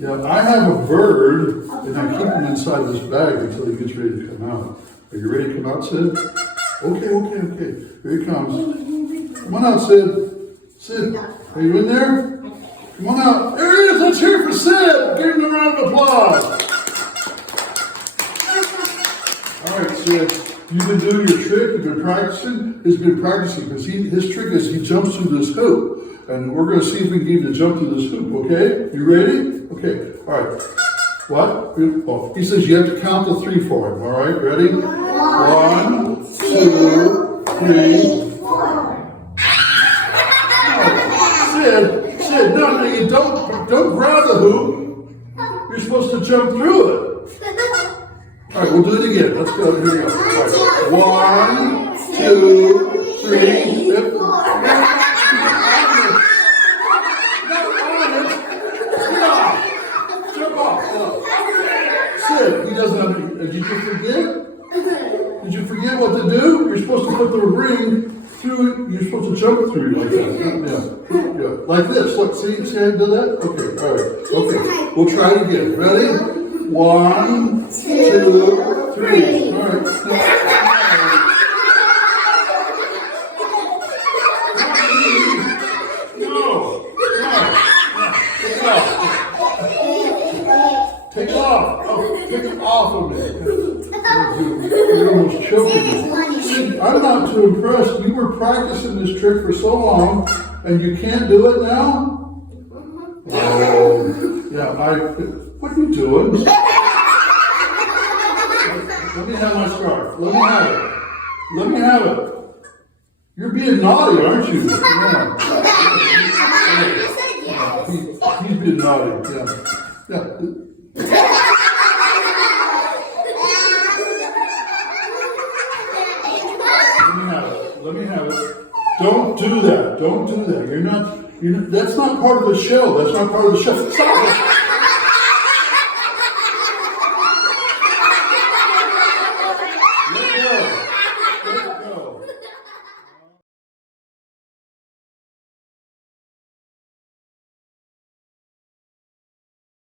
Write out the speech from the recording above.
Yeah, I have a bird, and I keep him inside this bag until he gets ready to come out. Are you ready to come out, Sid? Okay. Here he comes. Come on out, Sid. Sid, are you in there? Come on out. There he is. Let's hear it for Sid. Give him a round of applause. All right, Sid. You've been doing your trick. You've been practicing. He's been practicing because his trick is he jumps through this hoop. And we're going to see if we can get him to jump through this hoop, okay? You ready? Okay, all right. What? Oh, he says you have to count to 3 for him, all right? Ready? 1, 2, 3, 4. Sid, no, you don't grab the hoop. You're supposed to jump through it. All right, we'll do it again. Let's go. Here we go. All right. 1, 2, 3, 4. Sid, he doesn't have any. Did you forget? Did you forget what to do? You're supposed to put the ring through. You're supposed to jump through like that. Yeah. Like this. Look, see how I did that? Okay, all right. Okay, we'll try it again. Ready? 1, 2, 3. All right. Take it off. Take it off of me. You're almost choking me. I'm not too impressed. You were practicing this trick for so long, and you can't do it now? Oh, yeah. What are you doing? Let me have my scarf. Let me have it. You're being naughty, aren't you? Yeah. He's being naughty. Yeah. Let me have it. Don't do that. You're not, that's not part of the show. Stop it.